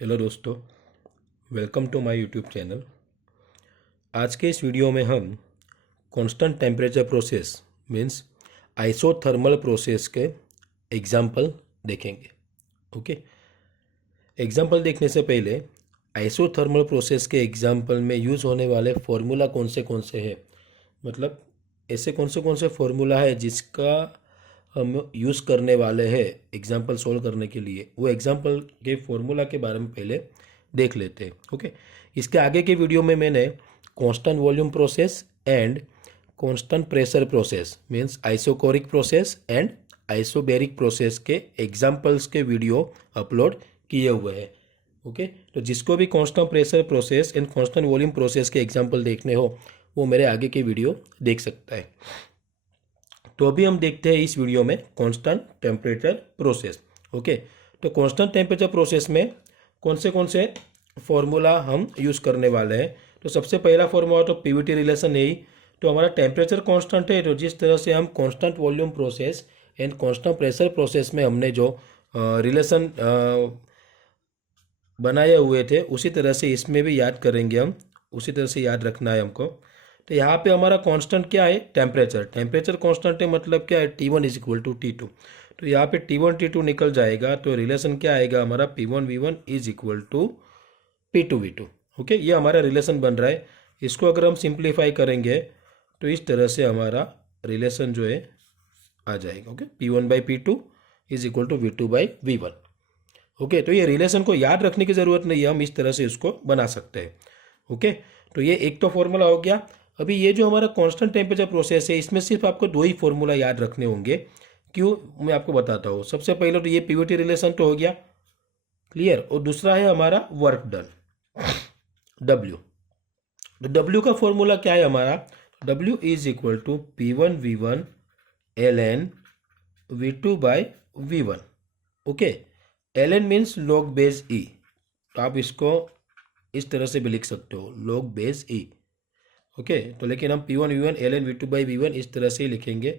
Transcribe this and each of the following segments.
Hello दोस्तों, welcome to my YouTube channel. आज के इस वीडियो में हम constant temperature process means isothermal process के एग्जाम्पल देखेंगे। ओके, एग्जाम्पल देखने से पहले आइसोथर्मल प्रोसेस के एग्जाम्पल में यूज़ होने वाले फॉर्मूला कौन से हैं, मतलब ऐसे कौन से फॉर्मूला है जिसका हम यूज़ करने वाले हैं एग्जाम्पल सोल्व करने के लिए। वो एग्जाम्पल के फॉर्मूला के बारे में पहले देख लेते हैं। ओके, इसके आगे के वीडियो में मैंने constant volume process and constant pressure process means isochoric process and isobaric process के एग्जाम्पल्स के वीडियो अपलोड किए हुए हैं। ओके, तो जिसको भी constant pressure process and constant volume process के एग्जाम्पल देखने हो वो मेरे आगे के वीडियो देख सकता है। तो अभी हम देखते हैं इस वीडियो में कांस्टेंट टेम्परेचर प्रोसेस। ओके, तो कांस्टेंट टेम्परेचर प्रोसेस में कौन से फॉर्मूला हम यूज़ करने वाले हैं। तो सबसे पहला फॉर्मूला तो पीवीटी रिलेशन है ही। तो हमारा टेम्परेचर कांस्टेंट है, तो जिस तरह से हम constant volume process and constant pressure process में हमने जो रिलेशन बनाए हुए थे उसी तरह से इसमें भी याद करेंगे हम, उसी तरह से याद रखना है हमको। तो यहाँ पे हमारा कांस्टेंट क्या है, टेम्परेचर कांस्टेंट है, मतलब क्या है T1 is equal to T2। तो यहाँ पे T1 T2 निकल जाएगा, तो रिलेशन क्या आएगा हमारा P1 V1 is equal to P2 V2। Okay, ये हमारा रिलेशन बन रहा है। इसको अगर हम सिंप्लीफाई करेंगे तो इस तरह से हमारा रिलेशन जो है आ जाएगा। Okay, P1 by P2 is equal to V2 by V1। Okay, तो ये रिलेशन को याद रखने की ज़रूरत नहीं है, हम इस तरह से इसको बना सकते हैं। ओके, तो ये एक तो फॉर्मूला हो गया। अभी ये जो हमारा कांस्टेंट टेम्परेचर प्रोसेस है इसमें सिर्फ आपको दो ही फॉर्मूला याद रखने होंगे। क्यों, मैं आपको बताता हूँ। सबसे पहले तो ये पीवीटी रिलेशन तो हो गया क्लियर, और दूसरा है हमारा वर्क डन W। तो W का फॉर्मूला क्या है हमारा, W is equal to P1 V1 ln V2 by V1। Okay, ln means log base E, तो आप इसको इस तरह से भी लिख सकते हो, लॉग बेस E। ओके, तो लेकिन हम P1 V1 ln V2 by V1 इस तरह से ही लिखेंगे।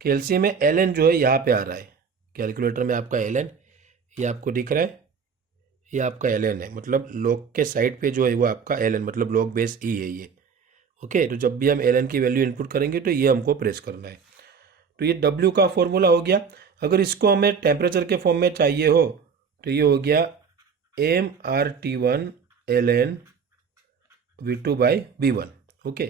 कैल्शियम में ln जो है यहाँ पे आ रहा है कैलकुलेटर में, आपका ln ये आपको दिख रहा है, ये आपका ln है, मतलब लॉग के साइड पे जो है वो आपका ln मतलब लॉग बेस E है ये। ओके, तो जब भी हम ln की वैल्यू इनपुट करेंगे तो ये हमको प्रेस करना है। तो ये W का फॉर्मूला हो गया। अगर इसको हमें टेम्परेचर के फॉर्म में चाहिए हो तो ये हो गया mRT1 ln V2 by V1। Okay,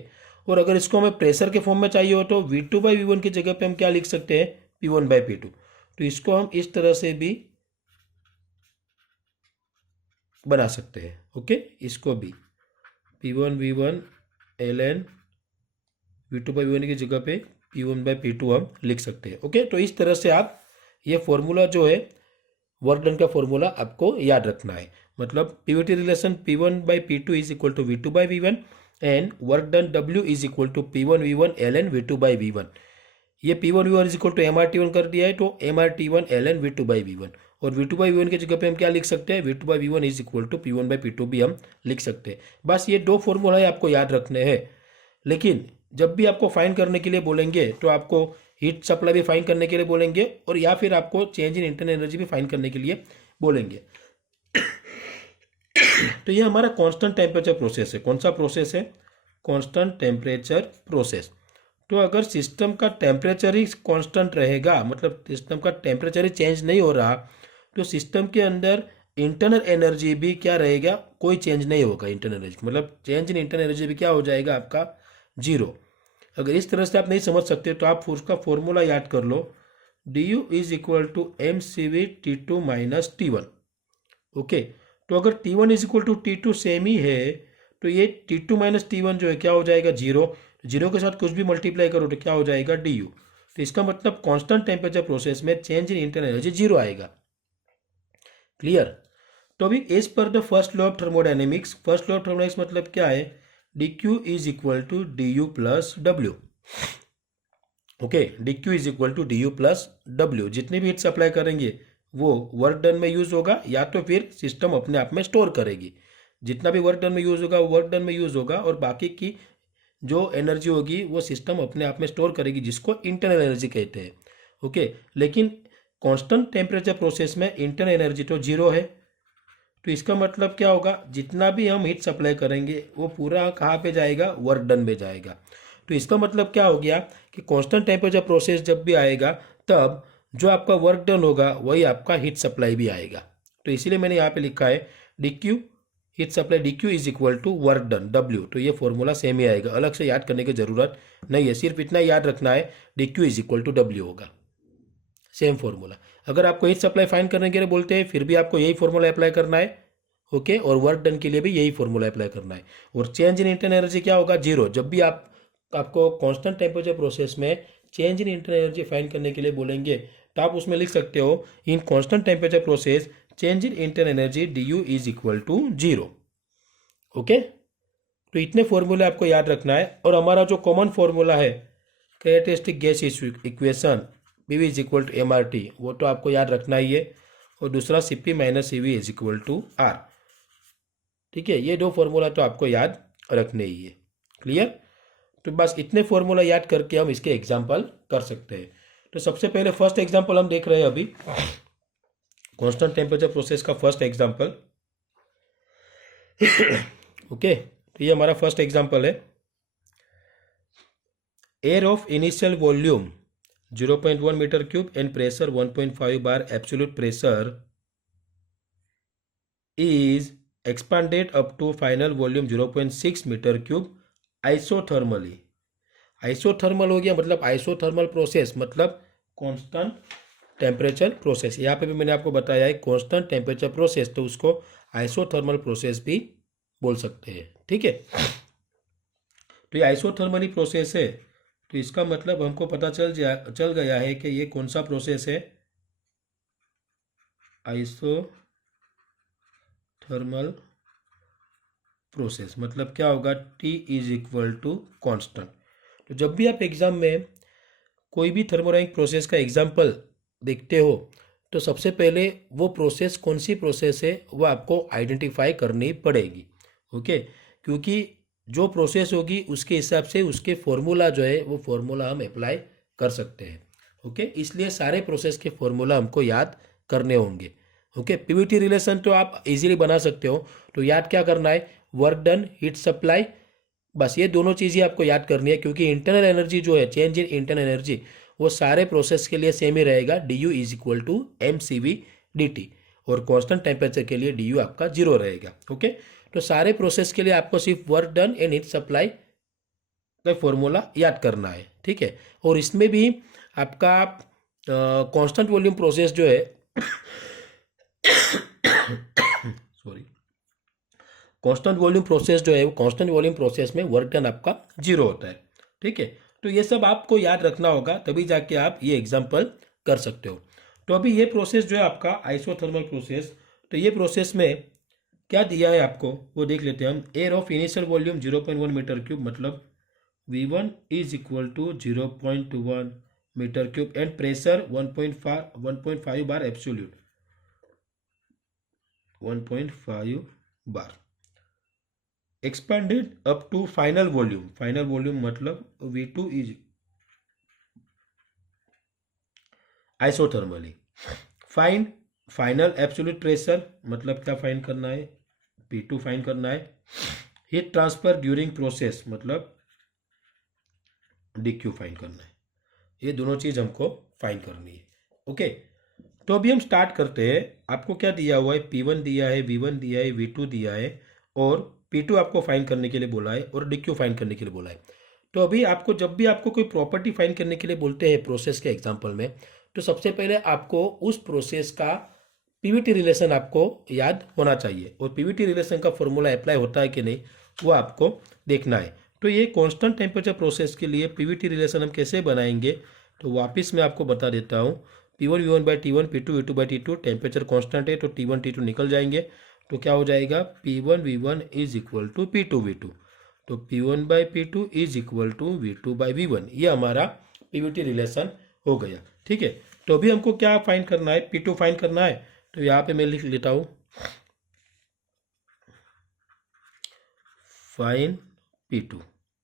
और अगर इसको हमें प्रेशर के फॉर्म में चाहिए हो तो V2 बाई V1 की जगह पे हम क्या लिख सकते हैं, P1 बाई P2। तो इसको हम इस तरह से भी बना सकते हैं। ओके, इसको भी P1 V1 ln V2 by V1 की जगह पे P1 बाई P2 हम लिख सकते हैं। ओके, तो इस तरह से आप ये फॉर्मूला जो है वर्क डन का फॉर्मूला आपको याद रखना है। मतलब PVT relation P1 by P2 is equal to V2 by V1 and work done W is equal to P1 V1 ln V2 by V1। ये P1 V1 is equal to MRT1 कर दिया है, तो MRT1 ln V2 by V1, और V2 by V1 की जगह पे हम क्या लिख सकते हैं, V2 by V1 is equal to P1 by P2 भी हम लिख सकते हैं। बस ये दो फॉर्मूला आपको याद रखने हैं। लेकिन जब भी आपको फाइंड करने के लिए बोलेंगे तो आपको हीट सप्लाई भी फाइंड करने के लिए बोलेंगे, और या फिर आपको चेंज इन इंटरनल एनर्जी भी फाइंड करने के लिए बोलेंगे। तो ये हमारा कांस्टेंट टेम्परेचर प्रोसेस है। कौन सा प्रोसेस है, कांस्टेंट टेम्परेचर प्रोसेस। तो अगर सिस्टम का टेम्परेचर ही कांस्टेंट रहेगा, मतलब सिस्टम का टेम्परेचर ही चेंज नहीं हो रहा, तो सिस्टम के अंदर इंटरनल एनर्जी भी क्या रहेगा, कोई चेंज नहीं होगा। इंटरनल एनर्जी मतलब चेंज इन इंटरनल एनर्जी भी क्या हो जाएगा आपका, जीरो। अगर इस तरह से आप नहीं समझ सकते तो आप उसका फॉर्मूला याद कर लो, du is equal to mCV T2 minus T1। Okay, तो अगर T1 is equal to T2 same ही है तो ये T2 माइनस T1 जो है क्या हो जाएगा, जीरो। जीरो के साथ कुछ भी मल्टीप्लाई करो तो क्या हो जाएगा, du। तो इसका मतलब कांस्टेंट टेम्परेचर प्रोसेस में change in internal energy zero आएगा। क्लियर। तो अभी as per the first law of thermodynamics, first law of thermodynamics मतलब क्या है, dq is equal to du plus w। Okay, dq is equal to du plus w। जितनी भी heat supply करेंगे वो वर्क डन में यूज होगा, या तो फिर सिस्टम अपने आप में स्टोर करेगी। जितना भी वर्क डन में यूज होगा वो वर्क डन में यूज होगा, और बाकी की जो एनर्जी होगी वो सिस्टम अपने आप में स्टोर करेगी, जिसको इंटरनल एनर्जी कहते हैं। ओके, लेकिन कांस्टेंट टेम्परेचर प्रोसेस में इंटरनल एनर्जी तो जीरो है। तो तो इसका मतलब क्या होगा, जितना भी हम हीट सप्लाई करेंगे वो पूरा कहाँ पे जाएगा, वर्क डन में जाएगा। तो इसका मतलब क्या हो गया कि कांस्टेंट टेम्परेचर प्रोसेस जब भी आएगा तब जो आपका वर्क डन होगा वही आपका हीट सप्लाई भी आएगा। तो इसीलिए मैंने यहाँ पे लिखा है D Q heat supply D Q is equal to work done W. तो ये फॉर्मूला सेम ही आएगा, अलग से याद करने की जरूरत नहीं है, सिर्फ इतना याद रखना है D Q is equal to W होगा, सेम फॉर्मूला। अगर आपको हीट सप्लाई फाइंड करने के लिए बोलते हैं फिर भी आपको यही फॉर्मूला अप्लाई करना है, ओके। और वर्क डन के लिए भी यही फॉर्मूला अप्लाई करना है। और चेंज इन इंटरनल एनर्जी क्या होगा, जीरो। जब भी आपको कांस्टेंट टेम्परेचर प्रोसेस में change in internal energy find करने के लिए बोलेंगे तो आप उसमें लिख सकते हो in constant temperature process change in internal energy D U is equal to zero, okay. तो इतने फॉर्मूले आपको याद रखना है। और हमारा जो कॉमन फॉर्मूला है characteristic gas equation P V is equal to M R T, वो तो आपको याद रखना ही है। और दूसरा C P minus C V is equal to R, ठीक है। ये दो फॉर्मूला तो आपको याद रखने ही है, क्लियर। तो बस इतने फॉर्मूला याद करके हम इसके एग्जाम्पल कर सकते हैं। तो सबसे पहले फर्स्ट एग्जाम्पल हम देख रहे हैं अभी, कांस्टेंट टेम्परेचर प्रोसेस का फर्स्ट एग्जाम्पल, ओके। तो ये हमारा फर्स्ट एग्जाम्पल है। Air of initial volume 0.1 metre cube and pressure 1.5 bar absolute pressure is expanded up to final volume 0.6 metre cube isothermally. Isothermal हो गया मतलब आइसोथर्मल प्रोसेस मतलब constant temperature process. यहाँ पे भी मैंने आपको बताया है कांस्टेंट टेम्परेचर प्रोसेस, तो उसको आइसोथर्मल प्रोसेस भी बोल सकते हैं, ठीक है। तो ये आइसोथर्मली प्रोसेस है, तो इसका मतलब हमको पता चल गया है कि ये कौन सा प्रोसेस है, आइसोथर्मल प्रोसेस। मतलब क्या होगा, T is equal to constant. तो जब भी आप एग्जाम में कोई भी थर्मोडायनेमिक प्रोसेस का एग्जाम्पल देखते हो तो सबसे पहले वो प्रोसेस कौन सी प्रोसेस है वो आपको आइडेंटिफाई करनी पड़ेगी, ओके। क्योंकि जो प्रोसेस होगी उसके हिसाब से उसके फॉर्मूला जो है वो फॉर्मूला हम अप्लाई कर सकते हैं, ओके। इसलिए सारे प्रोसेस के फॉर्मूला हमको याद करने होंगे, ओके। पीवीटी रिलेशन तो आप इजीली बना सकते हो। तो याद क्या करना है, वर्क डन, हीट सप्लाई, बस ये दोनों चीज़ें आपको याद करनी है। क्योंकि इंटरनल एनर्जी जो है, चेंज इन इंटरनल एनर्जी, वो सारे प्रोसेस के लिए सेम ही रहेगा, D U is equal to M C V D T. और कांस्टेंट टेम्परेचर के लिए डी यू आपका जीरो रहेगा, ओके। तो सारे प्रोसेस के लिए आपको सिर्फ work done and heat supply का फॉर्मूला याद करना है, ठीक है। और इसमें भी आपका कांस्टेंट वॉल्यूम प्रोसेस जो है सॉरी, कांस्टेंट वॉल्यूम प्रोसेस जो है वो कांस्टेंट वॉल्यूम प्रोसेस में वर्क डन आपका जीरो होता है, ठीक है। तो ये सब आपको याद रखना होगा, तभी जाके आप ये एग्जाम्पल कर सकते हो। तो अभी ये प्रोसेस जो है आपका आइसोथर्मल प्रोसेस, तो ये प्रोसेस में क्या दिया है आपको वो देख लेते हैं हम। Air of initial volume 0.1 metre cube मतलब V1 is equal to 0.1 metre cube and pressure 1.5 bar absolute 1.5 bar expanded up to final volume मतलब V2 is isothermally. Find final absolute pressure मतलब क्या फाइंड करना है, P2 फाइंड करना है। Heat transfer during process मतलब DQ find करना है। ये दोनों चीज़ हमको फाइंड करनी है, ओके। तो अभी हम स्टार्ट करते हैं। आपको क्या दिया हुआ है, P1 दिया है, V1 दिया है, V2 दिया है और P2 आपको फाइंड करने के लिए बोला है और DQ फाइंड करने के लिए बोला है। तो अभी आपको जब भी आपको कोई प्रॉपर्टी फाइंड करने के लिए बोलते हैं प्रोसेस के एग्जाम्पल में, तो सबसे पहले आपको उस प्रोसेस का पीवीटी रिलेशन आपको याद होना चाहिए। और पीवीटी रिलेशन का फॉर्मूला अप्लाई होता है कि नहीं वो आपको देखना है। तो ये कांस्टेंट टेम्परेचर प्रोसेस के लिए पीवीटी रिलेशन हम कैसे बनाएंगे, तो वापस मैं आपको बता देता हूँ। P1 V1 by T1, P2 V2 by T2, temperature constant है तो T1 T2 निकल जाएंगे। तो क्या हो जाएगा, P1 V1 is equal to P2 V2, तो P1 by P2 is equal to V2 by V1। ये हमारा पीवीटी रिलेशन हो गया, ठीक है। तो अभी हमको क्या फाइंड करना है, P2 फाइंड करना है। तो यहाँ पे मैं लिख लेता हूँ फाइन P2,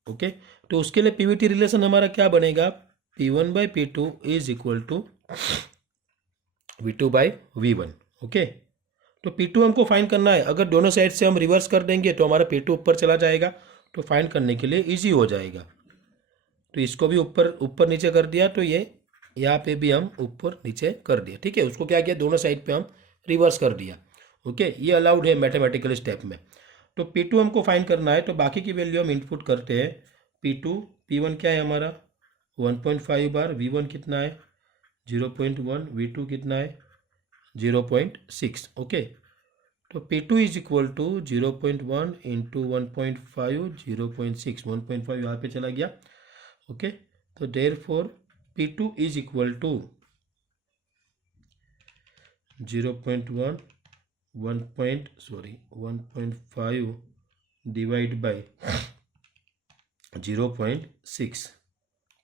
ओके। तो उसके लिए पीवीटी रिलेशन हमारा क्या बनेगा, P1 by P2 is equal to V2 by V1, okay. तो P2 हमको फाइंड करना है। अगर दोनों साइड से हम रिवर्स कर देंगे तो हमारा P2 ऊपर चला जाएगा, तो फाइंड करने के लिए इजी हो जाएगा। तो इसको भी ऊपर ऊपर नीचे कर दिया, तो ये यहाँ पे भी हम ऊपर नीचे कर दिया, ठीक है। उसको क्या किया, दोनों साइड पे हम रिवर्स कर दिया, ओके। ये अलाउड है मैथमेटिकल स्टेप में। तो P2 हमको फाइंड करना है, तो बाकी की वैल्यू हम इनपुट करते हैं। P1 क्या है हमारा 1.5 बार, V1 कितना है 0.1, V2 कितना है 0.6, ओके। तो P2 is equal to 0.1 into 1.5 0.6, 1.5 यहाँ पे चला गया, ओके। तो therefore P2 is equal to 0.1 1.5 divide by 0.6,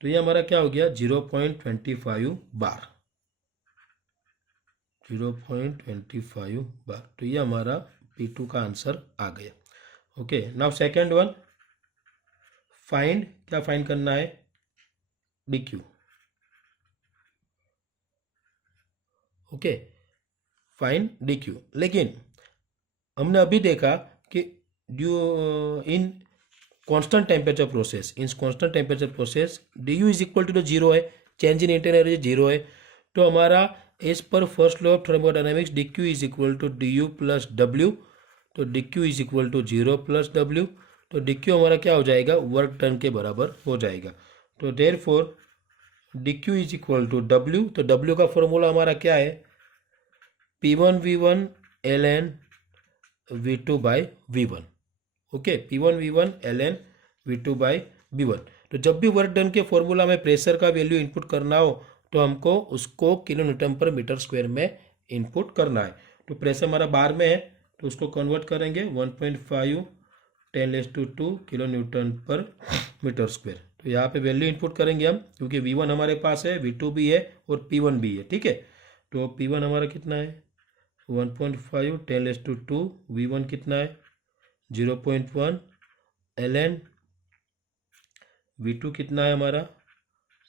तो ये हमारा क्या हो गया 0.25 बार, 0.25 बार। तो ये हमारा P2 का आंसर आ गया, okay. Now second one, find, क्या फाइंड करना है DQ, ओके, फाइंड DQ। लेकिन हमने अभी देखा कि in constant temperature process, in constant temperature process DU is equal to zero है, change in internal energy zero है। तो हमारा एज पर first law of thermodynamics DQ is equal to DU plus W, तो DQ is equal to 0 plus W, तो DQ हमारा क्या हो जाएगा, वर्क टन के बराबर हो जाएगा। तो therefore DQ is equal to W, तो W का फॉर्मूला हमारा क्या है P1 V1 ln V2 by V1, okay. P1 V1 ln V2 by V1। तो जब भी वर्क डन के फॉर्मूला में प्रेशर का वैल्यू इनपुट करना हो तो हमको उसको kilo newton per metre square में इनपुट करना है। तो प्रेशर हमारा बार में है, तो उसको कन्वर्ट करेंगे 1.5 10⁻² kilo newton per metre square. तो यहाँ पे वैल्यू इनपुट करेंगे हम, क्योंकि V1 हमारे पास है, V2 भी है और P1 भी है, ठीक है। तो P1 हमारा कितना है 1.5 10⁻², V1 कितना है 0.1 ln V2 कितना है हमारा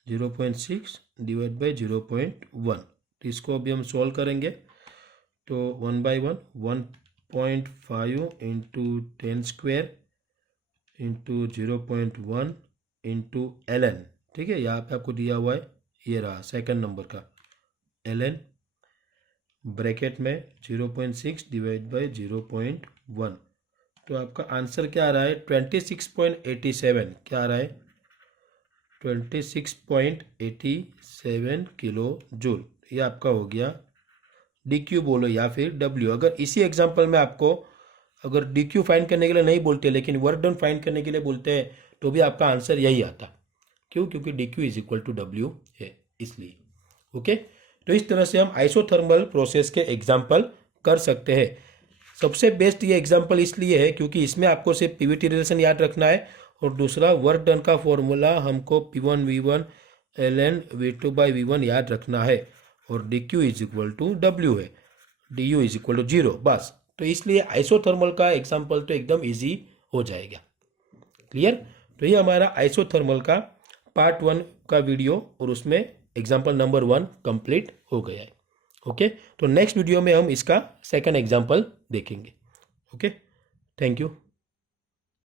0.6 डिवाइड बाई 0.1। तो इसको अभी हम सॉल्व करेंगे, तो 1/1 1.5 into 10 square into 0.1 into ln, ठीक है। यहाँ पे आपको दिया हुआ है, ये रहा सेकंड नंबर का ln ब्रैकेट में 0.6 डिवाइड बाई 0.1। तो आपका आंसर क्या आ रहा है 26.87, क्या आ रहा है 26.87 किलो जूल। ये आपका हो गया DQ बोलो या फिर W। अगर इसी एग्जांपल में आपको अगर DQ फाइंड करने के लिए नहीं बोलते लेकिन वर्क डन फाइंड करने के लिए बोलते हैं तो भी आपका आंसर यही आता। क्यों, क्योंकि DQ is equal to W है, इसलिए, ओके। तो इस तरह से हम आइसोथर्मल प्रोसेस के एग्जाम्पल कर सकते हैं। सबसे बेस्ट ये एग्जाम्पल इसलिए है क्योंकि इसमें आपको सिर्फ PVT रिलेशन याद रखना है और दूसरा वर्क डन का फॉर्मूला हमको P1 V1 ln V2 by V1 याद रखना है और DQ is equal to W है, DU इज इक्वल टू 0, बस। तो इसलिए आइसोथर्मल का एग्जाम्पल तो एकदम ईजी हो जाएगा, क्लियर। तो ये हमारा आइसोथर्मल का पार्ट 1 का वीडियो और उसमें एग्जाम्पल नंबर 1 कंप्लीट हो गया है, ओके। तो नेक्स्ट वीडियो में हम इसका सेकंड एग्जाम्पल देखेंगे, ओके। Thank you.